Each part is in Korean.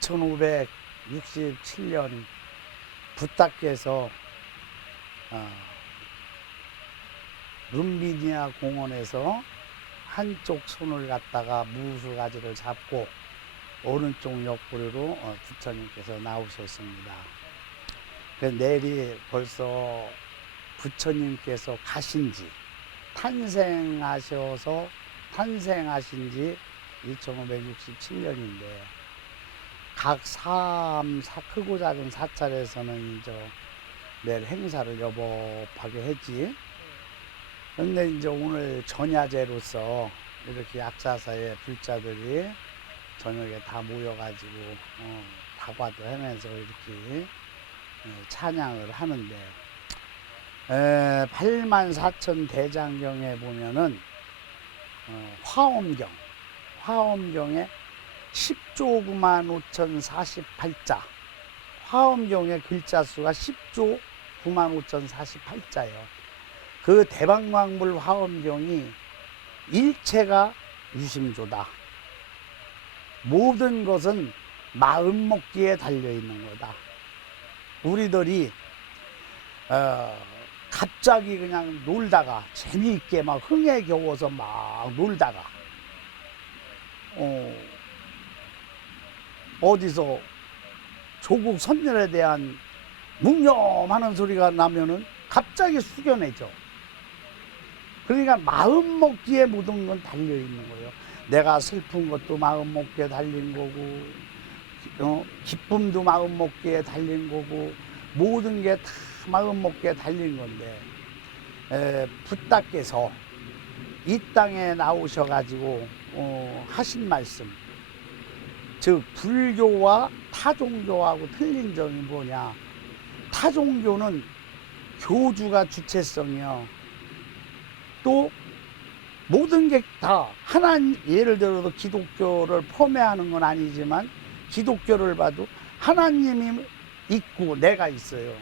2567년 부탁께서 룸비니아 공원에서 한쪽 손을 갖다가 무수가지를 잡고 오른쪽 옆구리로 부처님께서 나오셨습니다. 내일이 벌써 부처님께서 가신 지, 탄생하신 지 2567년인데 각 크고 작은 사찰에서는 이제 내일 행사를 여법하게 했지. 근데 이제 오늘 전야제로서 이렇게 약사사의 불자들이 저녁에 다 모여가지고 다과도 하면서 이렇게 찬양을 하는데 84,000 보면은 화엄경에 10조 95,048자, 화엄경의 글자 수가 10조 95,048자예요. 그 대방광불 화엄경이 일체가 유심조다. 모든 것은 마음 먹기에 달려 있는 거다. 우리들이 갑자기 그냥 놀다가 재미있게 막 흥에 겨워서 막 놀다가 어디서 조국 선열에 대한 묵념하는 소리가 나면은 갑자기 숙연해져. 그러니까 마음 먹기에 모든 건 달려 있는 거예요. 내가 슬픈 것도 마음 먹기에 달린 거고, 기쁨도 마음 먹기에 달린 거고, 모든 게 다 마음 먹기에 달린 건데, 붓다께서 이 땅에 나오셔가지고 하신 말씀, 즉 불교와 타종교하고 틀린 점이 뭐냐? 타종교는 교주가 주체성이요. 또 모든 게 다 하나님, 예를 들어서 기독교를 폄훼하는 건 아니지만 기독교를 봐도 하나님이 있고 내가 있어요.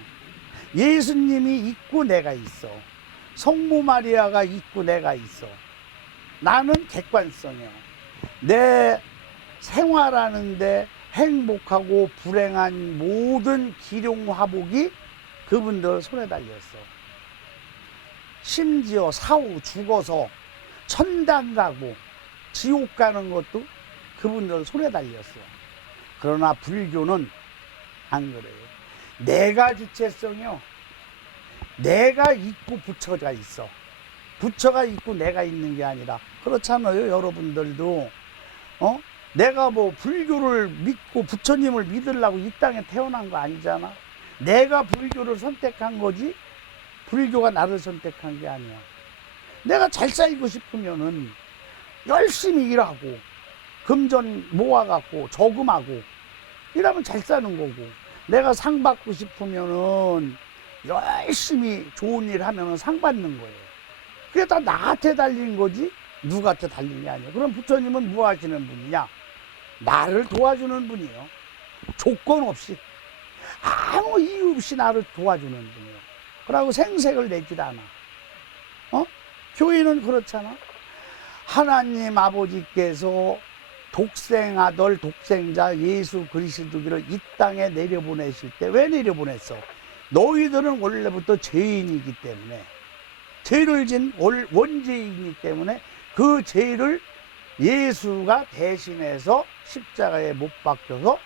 예수님이 있고 내가 있어. 성모 마리아가 있고 내가 있어. 나는 객관성이요. 내 생활하는데 행복하고 불행한 모든 기룡화복이 그분들 손에 달렸어. 심지어 사후 죽어서 천당 가고 지옥 가는 것도 그분들 손에 달렸어. 그러나 불교는 안 그래요. 내가 주체성이요. 내가 있고 부처가 있어. 부처가 있고 내가 있는 게 아니라, 그렇잖아요. 여러분들도 내가 뭐 불교를 믿고 부처님을 믿으려고 이 땅에 태어난 거 아니잖아. 내가 불교를 선택한 거지 불교가 나를 선택한 게 아니야. 내가 잘 살고 싶으면은 열심히 일하고 금전 모아갖고 저금하고 이러면 잘 사는 거고, 내가 상 받고 싶으면은 열심히 좋은 일 하면은 상 받는 거예요. 그게 다 나한테 달린 거지 누구한테 달린 게 아니에요. 그럼 부처님은 뭐 하시는 분이냐? 나를 도와주는 분이에요. 조건 없이, 아무 이유 없이 나를 도와주는 분이에요. 그러고 생색을 내질 않아. 교회는 그렇잖아. 하나님 아버지께서 독생아들 독생자 예수 그리스도를 이 땅에 내려보내실 때 왜 내려보냈어? 너희들은 원래부터 죄인이기 때문에, 죄를 진 원죄인이기 때문에 그 죄를 예수가 대신해서 십자가에 못 박혀서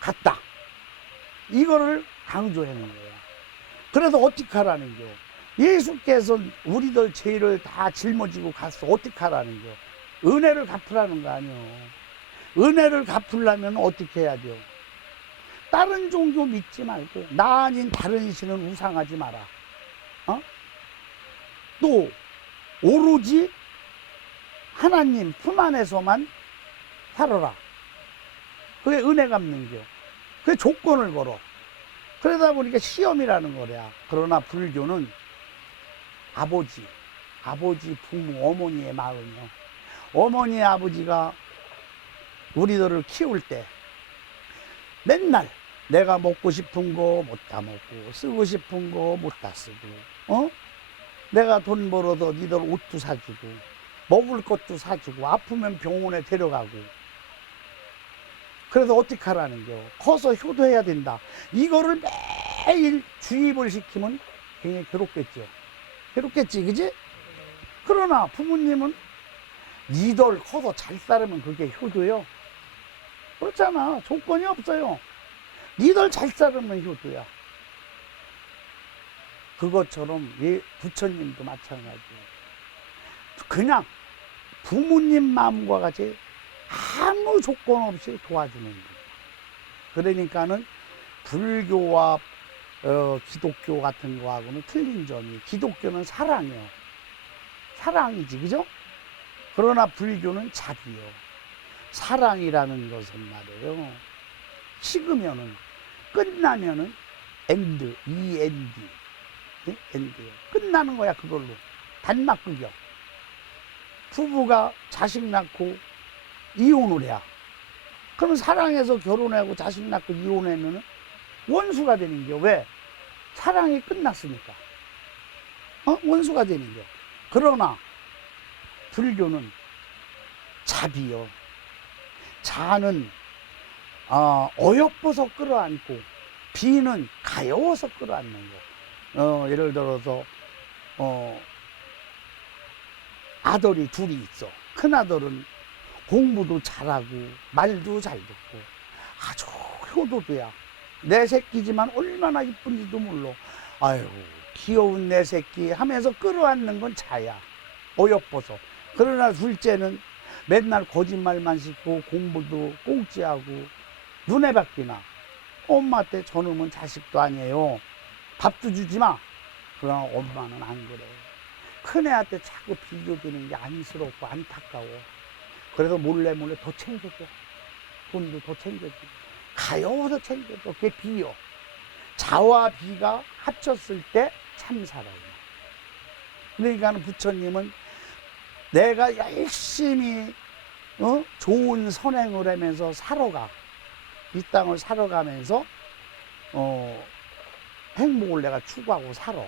갔다. 이거를 강조하는 거야. 그래서 어떻게 하라는 겨? 예수께서 우리들 죄를 다 짊어지고 갔어. 어떻게 하라는 겨? 은혜를 갚으라는 거 아니요. 은혜를 갚으려면 어떻게 해야 돼요? 다른 종교 믿지 말고 나 아닌 다른 신은 우상하지 마라. 또 오로지 하나님 품 안에서만 살아라. 그게 은혜 갚는 겨. 그게 조건을 걸어. 그러다 보니까 시험이라는 거야. 그러나 불교는 아버지, 부모, 어머니의 마음이요. 어머니, 아버지가 우리들을 키울 때 맨날 내가 먹고 싶은 거 못 다 먹고, 쓰고 싶은 거 못 다 쓰고, 내가 돈 벌어서 니들 옷도 사주고, 먹을 것도 사주고, 아프면 병원에 데려가고, 그래서 어떻게 하라는 겨? 커서 효도해야 된다. 이거를 매일 주입을 시키면 굉장히 괴롭겠죠. 괴롭겠지, 그지? 그러나 부모님은 니들 커서 잘 살으면 그게 효도요. 그렇잖아. 조건이 없어요. 니들 잘 살으면 효도야. 그것처럼 부처님도 마찬가지예요. 그냥 부모님 마음과 같이 아무 조건 없이 도와주는 거예요. 그러니까는 불교와 기독교 같은 거하고는 틀린 점이, 기독교는 사랑이요. 사랑이지, 그죠? 그러나 불교는 자비요. 사랑이라는 것은 말이에요. 식으면은, 끝나면은 엔드, END. 예? 엔드요. 끝나는 거야, 그걸로. 단막극이요. 부부가 자식 낳고 이혼을 해야. 그러면 사랑해서 결혼하고 자식 낳고 이혼하면 원수가 되는 겨. 왜? 사랑이 끝났으니까. 원수가 되는 겨. 그러나 불교는 자비요. 자는 어여뻐서 끌어안고, 비는 가여워서 끌어안는 거. 예를 들어서 아들이 둘이 있어. 큰아들은 공부도 잘하고 말도 잘 듣고 아주 효도도야. 내 새끼지만 얼마나 이쁜지도 몰라. 아이고 귀여운 내 새끼 하면서 끌어안는 건 자야. 어여뻐서. 그러나 둘째는 맨날 거짓말만 싣고 공부도 꽁찌하고 눈에 박히나. 엄마한테 저놈은 자식도 아니에요. 밥도 주지 마. 그러나 엄마는 안 그래. 큰애한테 자꾸 비교되는 게 안쓰럽고 안타까워. 그래서 몰래 더 챙겨줘. 돈도 더 챙겨줘. 가여워서 챙겨줘. 그게 비요. 자와 비가 합쳤을 때 참사랑이야. 그러니까 부처님은 내가 열심히 좋은 선행을 하면서 살아가. 이 땅을 살아가면서 행복을 내가 추구하고 살아.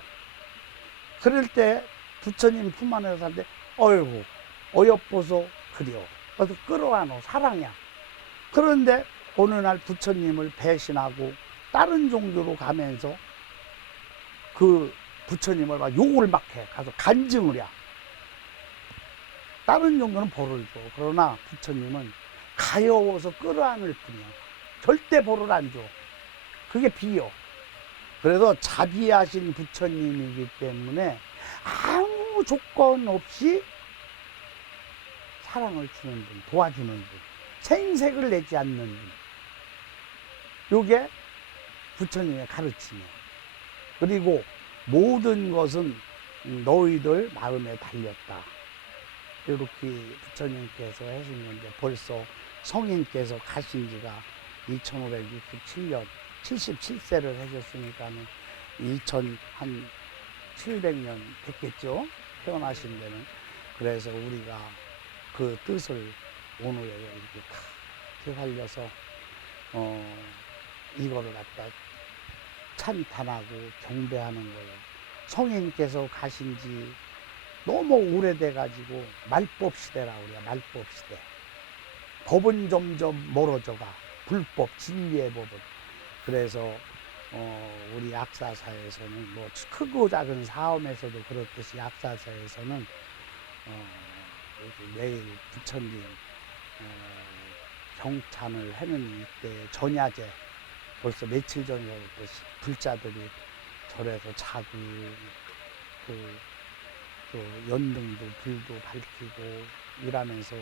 그럴 때 부처님 품 안에서 사는데 어이구 어여뻐서 그려. 그래서 끌어안어. 사랑이야. 그런데 어느 날 부처님을 배신하고 다른 종교로 가면서 그 부처님을 막 욕을 막 해. 가서 간증을 해. 다른 종교는 벌을 줘. 그러나 부처님은 가여워서 끌어안을 뿐이야. 절대 벌을 안 줘. 그게 비요. 그래서 자비하신 부처님이기 때문에 아무 조건 없이 사랑을 주는 분, 도와주는 분, 생색을 내지 않는 분. 요게 부처님의 가르침이에요. 그리고 모든 것은 너희들 마음에 달렸다. 이렇게 부처님께서 하시는데 벌써 성인께서 가신 지가 2567년 77세를 하셨으니까는 2700년 됐겠죠. 태어나신 데는. 그래서 우리가 그 뜻을 오늘에 이렇게 다 되살려서 이거를 갖다 찬탄하고 경배하는 거예요. 성인께서 가신 지 너무 오래돼 가지고 말법 시대라고 그래요. 말법 시대. 법은 점점 멀어져가. 불법, 진리의 법은. 그래서 우리 약사사에서는 뭐 크고 작은 사업에서도 그렇듯이 약사사에서는 매일 부처님 경찬을 하는 이때 전야제 벌써 며칠 전부터 불자들이 절에서 자고 또 연등도 불도 밝히고 이러면서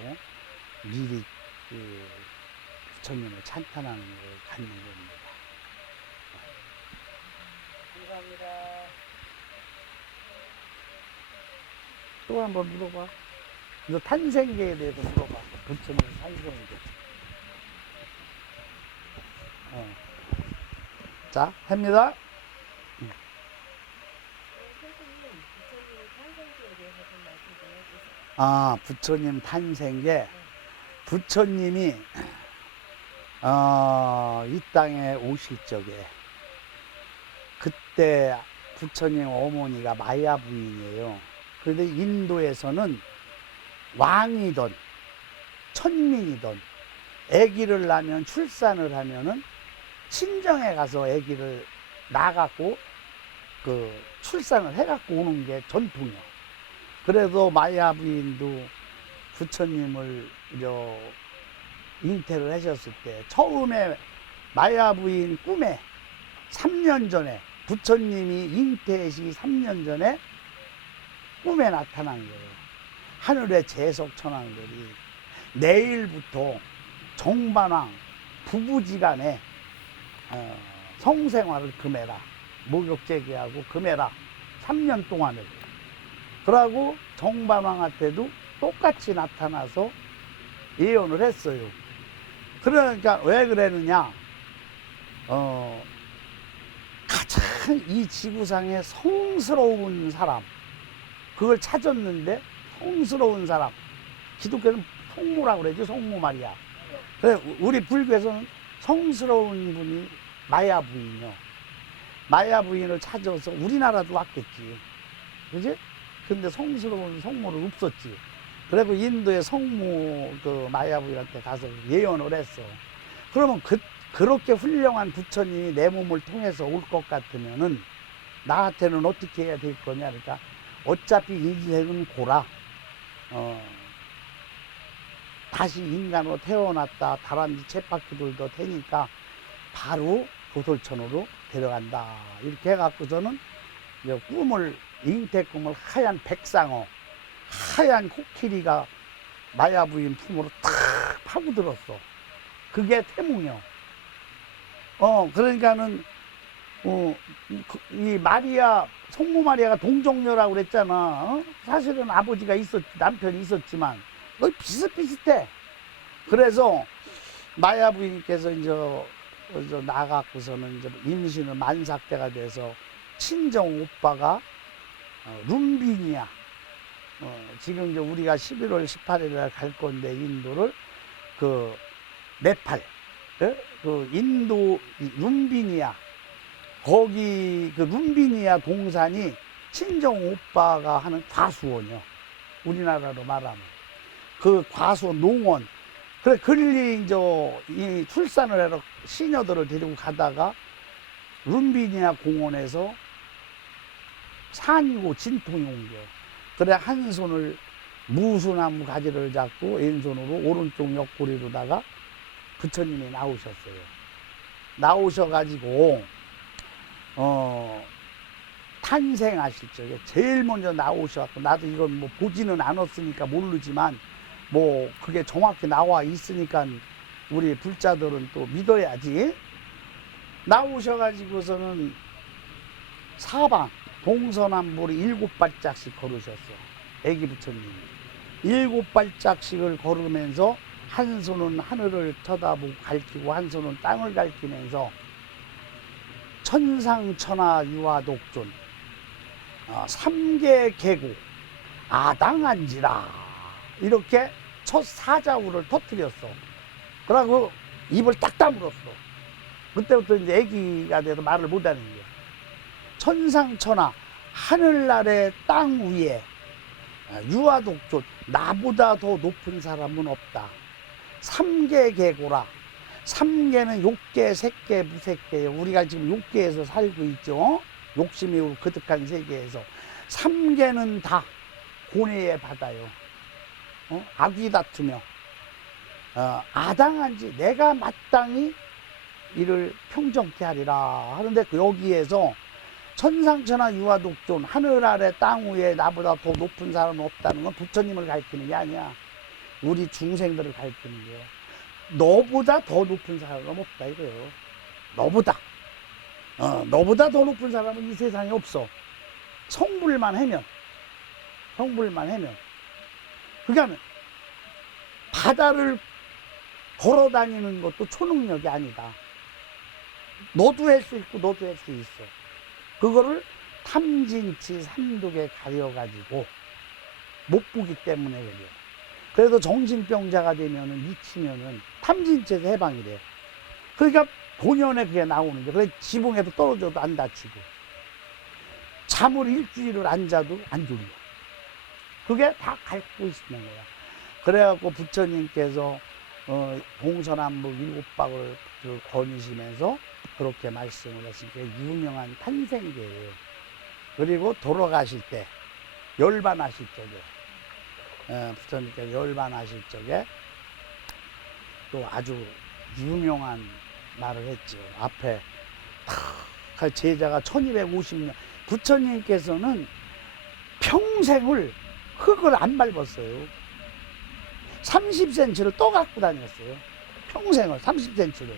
미리 그 부처님을 찬탄하는 걸 갖는 겁니다. 감사합니다. 또 한번 물어봐. 너 탄생계에 대해서 물어봐. 부처님 탄생계. 자, 합니다. 부처님 탄생계. 부처님이 이 땅에 오실 적에 그때 부처님 어머니가 마야 부인이에요. 그런데 인도에서는 왕이든 천민이든 아기를 낳으면 출산을 하면은 친정에 가서 아기를 낳아갖고 그 출산을 해갖고 오는 게 전통이요. 그래도 마야 부인도 부처님을 잉태를 하셨을 때 처음에 마야 부인 꿈에 3년 전에 부처님이 잉태시 3년 전에 꿈에 나타난 거예요. 하늘의 재석천왕들이 내일부터 정반왕 부부지간에 성생활을 금해라. 목욕제기하고 금해라. 3년 동안을. 그러고 정반왕한테도 똑같이 나타나서 예언을 했어요. 그러니까 왜 그러느냐? 가장 이 지구상에 성스러운 사람, 그걸 찾았는데 성스러운 사람, 기독교는 성모라고 그러죠. 성모 마리아. 그래, 우리 불교에서는 성스러운 분이 마야 부인이요. 마야 부인을 찾아서 우리나라도 왔겠지. 그지? 근데 성스러운 성모를 없었지. 그리고 인도의 성모 그 마야 부인한테 가서 예언을 했어. 그러면 그렇게 훌륭한 부처님이 내 몸을 통해서 올 것 같으면은 나한테는 어떻게 해야 될 거냐. 그러니까 어차피 인생은 고라. 다시 인간으로 태어났다. 다람쥐 쳇바퀴 돌도 되니까 바로 도솔천으로 데려간다. 이렇게 해갖고서는 꿈을, 잉태 꿈을 하얀 백상어, 하얀 코끼리가 마야 부인 품으로 탁 파고들었어. 그게 태몽이요. 그러니까는, 이 마리아, 성모 마리아가 동정녀라고 그랬잖아. 사실은 아버지가 남편이 있었지만, 거의 비슷비슷해. 그래서 마야 부인께서 이제 나가고서는 이제 임신을 만삭대가 돼서 친정 오빠가 룸비니아, 지금 이제 우리가 11월 18일에 갈 건데 인도를 그 네팔, 그 인도 룸비니아, 거기 그 룸비니아 동산이 친정 오빠가 하는 과수원이요. 우리나라로 말하면 그 과수원 농원. 그래, 그리 이제 이 출산을 하러 시녀들을 데리고 가다가 룸비니아 공원에서 산이고 진통이 온 거예요. 그래, 한 손을 무수나무 가지를 잡고 왼손으로 오른쪽 옆구리로다가 부처님이 나오셨어요. 나오셔가지고 탄생하실 적에 제일 먼저 나오셔갖고, 나도 이건 뭐 보지는 않았으니까 모르지만 뭐 그게 정확히 나와 있으니까 우리 불자들은 또 믿어야지. 나오셔가지고서는 사방 동서남북으로 7발짝씩 걸으셨어. 애기 부처님이 7발짝씩을 걸으면서 한 손은 하늘을 쳐다보고 가리키고 한 손은 땅을 가리키면서 천상천하 유화독존, 3계 계곡 아당한지라, 이렇게 첫 사자우를 터뜨렸어. 그러고 입을 딱 다물었어. 그때부터 이제 애기가 돼서 말을 못하는 거야. 천상천하, 하늘 아래 땅 위에 유화독존, 나보다 더 높은 사람은 없다. 3계 계고라. 3계는 욕계, 색계, 무색계예요. 우리가 지금 욕계에서 살고 있죠. 욕심이 그득한 세계에서. 3계는 다 고뇌의 바다요. 악이 다투며 아당한지 내가 마땅히 이를 평정케 하리라 하는데, 여기에서 천상천하 유화독존, 하늘 아래 땅 위에 나보다 더 높은 사람은 없다는 건 부처님을 가리키는 게 아니야. 우리 중생들을 가리키는 거예요. 너보다 더 높은 사람은 없다 이거예요. 너보다 더 높은 사람은 이 세상에 없어. 성불만 하면. 그러니까 바다를 걸어 다니는 것도 초능력이 아니다. 너도 할 수 있고 너도 할 수 있어. 그거를 탐진치 삼독에 가려가지고 못 보기 때문에 그래요. 그래도 정신병자가 되면은, 미치면은 탐진치에서 해방이 돼. 그러니까 본연에 그게 나오는 거야. 그래, 지붕에도 떨어져도 안 다치고, 잠을 일주일을 안 자도 안 졸려. 그게 다 갖고 있는 거야. 그래갖고 부처님께서 동서남북 일곱박을 거니시면서 그렇게 말씀을 하시니까 유명한 탄생계예요. 그리고 돌아가실 때 열반하실 적에 부처님께서 열반하실 적에 또 아주 유명한 말을 했죠. 앞에 제자가 1250년 부처님께서는 평생을 흙을 안 밟았어요. 30cm를 또 갖고 다녔어요. 평생을 30cm를.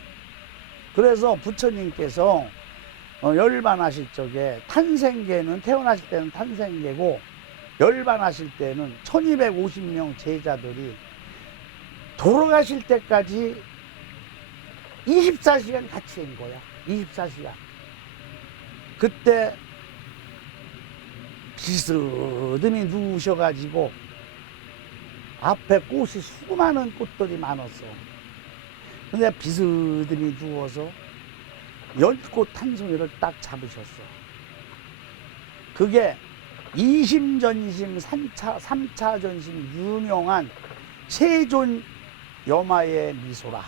그래서 부처님께서 열반하실 적에 탄생계는 태어나실 때는 탄생계고 열반하실 때는 1250명 제자들이 돌아가실 때까지 24시간 같이 한 거야. 24시간. 그때 비스듬히 누우셔가지고 앞에 꽃이 수많은 꽃들이 많았어. 근데 비스듬히 누워서 연꽃 한 송이를 딱 잡으셨어. 그게 이심전심 삼차전심 유명한 세존 여마의 미소라.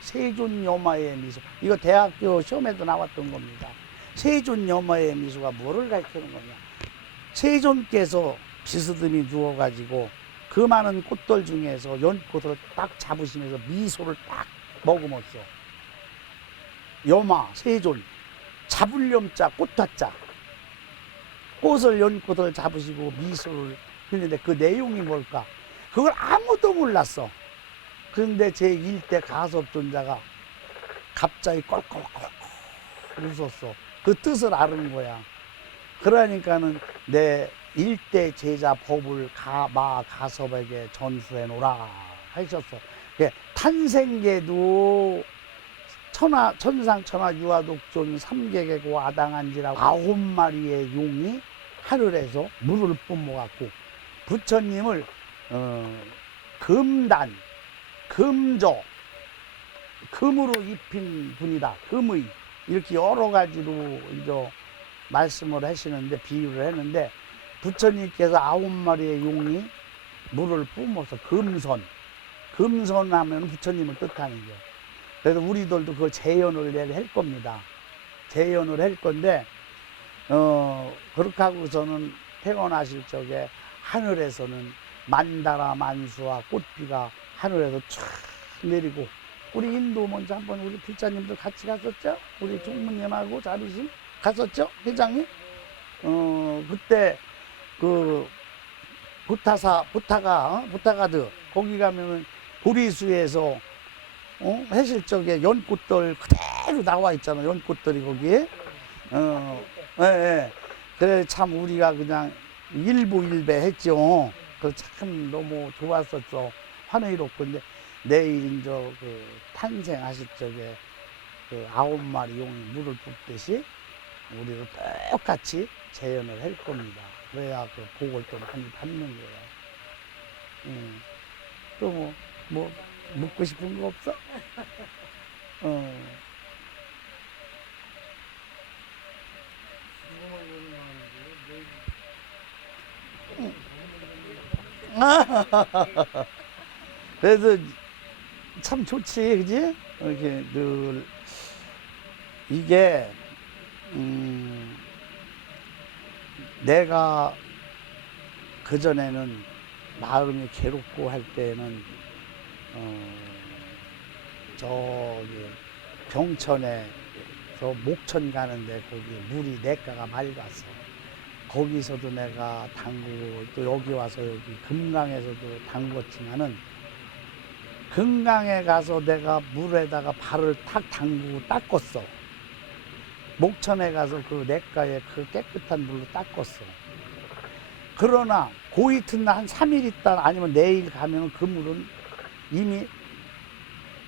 세존 여마의 미소. 이거 대학교 시험에도 나왔던 겁니다. 세존 여마의 미소가 뭐를 가리키는 거냐. 세존께서 비스듬히 누워가지고 그 많은 꽃들 중에서 연꽃을 딱 잡으시면서 미소를 딱 머금었어. 여마, 세존, 잡으렴자, 꽃화자. 꽃을 연꽃을 잡으시고 미소를 흘리는데 그 내용이 뭘까? 그걸 아무도 몰랐어. 그런데 제1대 가섭존자가 갑자기 껄껄껄껄 웃었어. 그 뜻을 아는 거야. 그러니까는 내 1대 제자 법을 가섭에게 전수해놓으라 하셨어. 탄생계도 천상 유아독존 삼계계고 아당한지라고 9마리의 용이 하늘에서 물을 뿜어갖고 부처님을 금단, 금조, 금으로 입힌 분이다. 금의 이렇게 여러 가지로 이제 말씀을 하시는데 비유를 했는데 부처님께서 9마리의 용이 물을 뿜어서 금선하면 부처님을 뜻하는 거예요. 그래서 우리들도 그걸 재현을 내일 할 겁니다. 재현을 할 건데 그렇게 하고서는 태어나실 적에 하늘에서는 만다라 만수와 꽃비가 하늘에서 쫙 내리고 우리 인도 먼저 한번 우리 필자님들 같이 갔었죠? 우리 총무님하고 자리심 갔었죠? 회장님? 그때 그 부타가드 거기 가면은 보리수에서 해실 적에 연꽃들 그대로 나와 있잖아. 연꽃들이 거기에. 예. 그래 참 우리가 그냥 일부일배 했죠. 그 참 너무 좋았었어. 환희롭고. 근데 내일 이제 그 탄생하실 적에 그 9마리 용이 물을 붓듯이 우리도 똑같이 재현을 할 겁니다. 그래야 그 복을 또 많이 받는 거야. 또 뭐 묻고 싶은 거 없어? 그래서 참 좋지, 그지? 이렇게 늘 이게 내가 그전에는 마음이 괴롭고 할 때는 저기 병천에 저 목천 가는데 거기 물이 냇가가 맑았어. 거기서도 내가 담그고 또 여기 와서 여기 금강에서도 담궜지만은 금강에 가서 내가 물에다가 발을 탁 담그고 닦았어. 목천에 가서 그 냇가에 그 깨끗한 물로 닦았어. 그러나 그 이튿날 한 3일 있다 아니면 내일 가면 그 물은 이미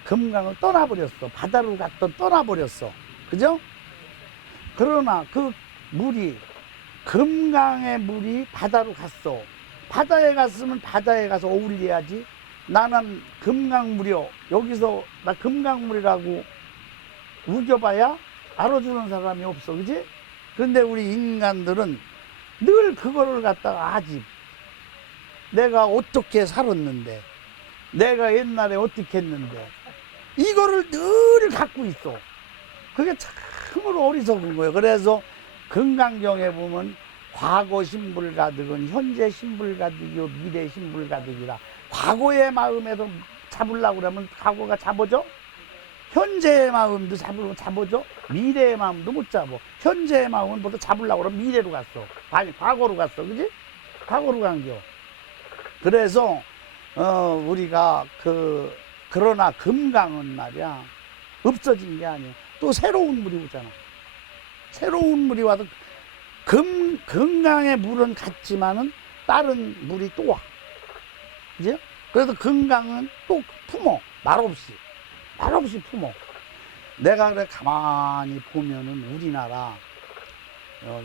금강을 떠나버렸어. 바다로 갔던 떠나버렸어. 그죠? 그러나 그 물이 금강의 물이 바다로 갔어. 바다에 갔으면 바다에 가서 어울려야지. 나는 금강물이요. 여기서 나 금강물이라고 우겨봐야 알아주는 사람이 없어. 그지? 그런데 우리 인간들은 늘 그거를 갖다가 아직 내가 어떻게 살았는데 내가 옛날에 어떻게 했는데 이거를 늘 갖고 있어. 그게 참으로 어리석은 거예요. 그래서 금강경에 보면 과거 신불가득은 현재 신불가득이요 미래 신불가득이라. 과거의 마음에도 잡으려고 그러면 과거가 잡아져? 현재의 마음도 잡아져? 미래의 마음도 못 잡아. 현재의 마음은 보다 잡으려고 그러면 미래로 갔어. 아니 과거로 갔어. 그지? 과거로 간겨. 그래서 우리가 그러나 금강은 말이야 없어진 게 아니야. 또 새로운 물이 오잖아. 새로운 물이 와서 금강의 물은 같지만은 다른 물이 또 와. 그죠? 그래서 금강은 또 품어. 말없이 품어. 내가 그래 가만히 보면은 우리나라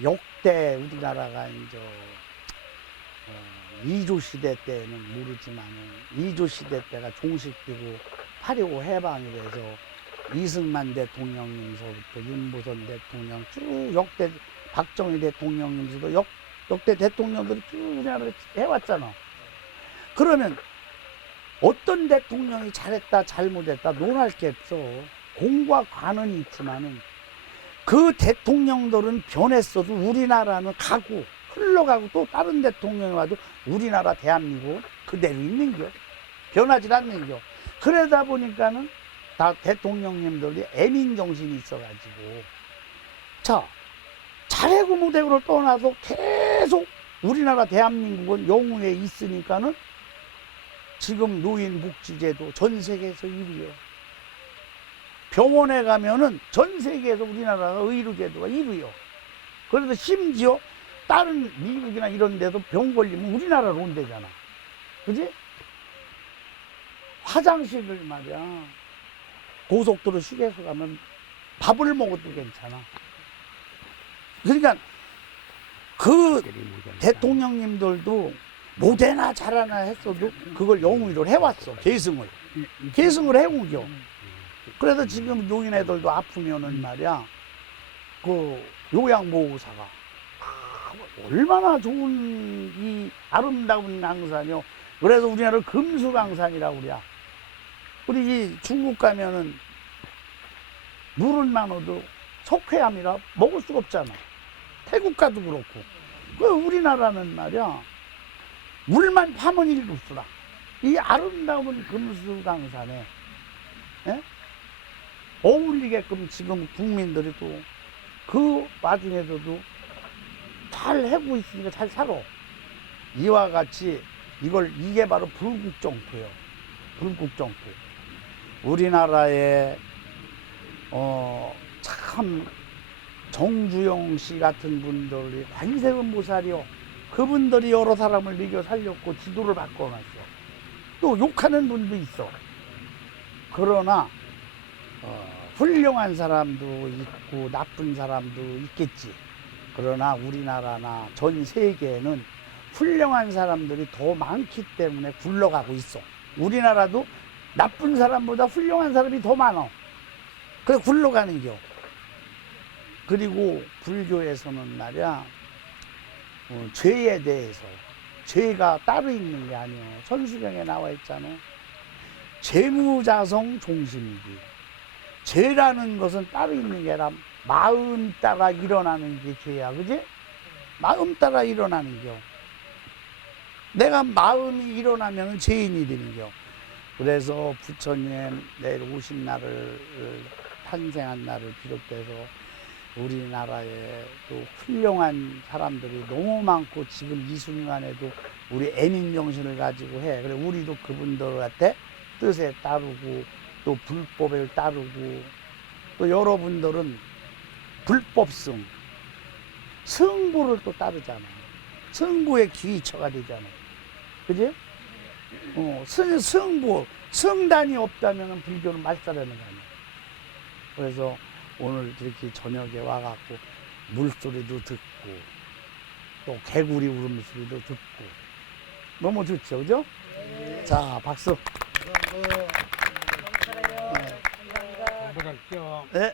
역대 우리나라가 이제 이조 시대 때는 모르지만은 이조 시대 때가 종식되고 8.25 해방이 돼서 이승만 대통령님서부터 윤보선 대통령 쭉 역대 박정희 대통령님서도 역대 대통령들이 쭉 우리나라를 해왔잖아. 그러면 어떤 대통령이 잘했다 잘못했다 논할 게 없어. 공과 관은 있지만은 그 대통령들은 변했어도 우리나라는 가고 흘러가고 또 다른 대통령이 와도 우리나라 대한민국 그대로 있는겨. 변하지 않는겨. 그러다 보니까는 다 대통령님들이 애민정신이 있어가지고 자 잘하고 못하고를 떠나서 계속 우리나라 대한민국은 영웅에 있으니까는 지금 노인복지제도 전 세계에서 1위요. 병원에 가면은 전 세계에서 우리나라가 의료제도가 1위요. 그래서 심지어 다른 미국이나 이런 데도 병 걸리면 우리나라로 온대잖아. 그지? 화장실을 말이야. 고속도로 휴게소 가면 밥을 먹어도 괜찮아. 그러니까 그 대통령님들도 못해나 잘하나 했어도 그걸 영웅으로 해왔어. 계승을 해온겨. 그래서 지금 노인 애들도 아프면은 말이야 그 요양보호사가 얼마나 좋은 이 아름다운 강산이요. 그래서 우리나라를 금수강산이라고 그래. 우리 이 중국 가면은 물은 많아도 석회암이라 먹을 수가 없잖아. 태국 가도 그렇고. 그 우리나라는 말이야 물만 파면 일급수라. 이 아름다운 금수강산에 어울리게끔 지금 국민들이 또 그 와중에서도 잘 하고 있으니까 잘 살아. 이와 같이 이게 바로 불국정토예요. 불국정토. 우리나라에 참 정주영 씨 같은 분들이 관세음보살이요. 그분들이 여러 사람을 먹여 살렸고 지도를 바꿔놨어. 또 욕하는 분도 있어. 그러나 훌륭한 사람도 있고 나쁜 사람도 있겠지. 그러나 우리나라나 전 세계에는 훌륭한 사람들이 더 많기 때문에 굴러가고 있어. 우리나라도 나쁜 사람보다 훌륭한 사람이 더 많아. 그래 굴러가는 겨. 그리고 불교에서는 말이야 죄에 대해서 죄가 따로 있는 게 아니야. 천수경에 나와 있잖아. 재무자성 종심이지. 죄라는 것은 따로 있는 게 아니라 마음 따라 일어나는 게 죄야. 그지? 마음 따라 일어나는 겨. 내가 마음이 일어나면 죄인이 되는 겨. 그래서 부처님 내일 오신 날을 탄생한 날을 비롯해서 우리나라에 또 훌륭한 사람들이 너무 많고 지금 이 순간에도 우리 애민정신을 가지고 해. 그래 우리도 그분들한테 뜻에 따르고 또 불법에 따르고 또 여러분들은 불법성 성보를 또 따르잖아. 성보의 귀처가 되잖아. 그지? 성보 성단이 없다면 불교는 말살하는 거 아니야. 그래서 오늘 이렇게 저녁에 와갖고 물소리도 듣고 또 개구리 울음소리도 듣고 너무 좋죠, 그죠? 네. 자, 박수. 네.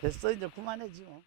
됐어, 이제 그만해지 뭐.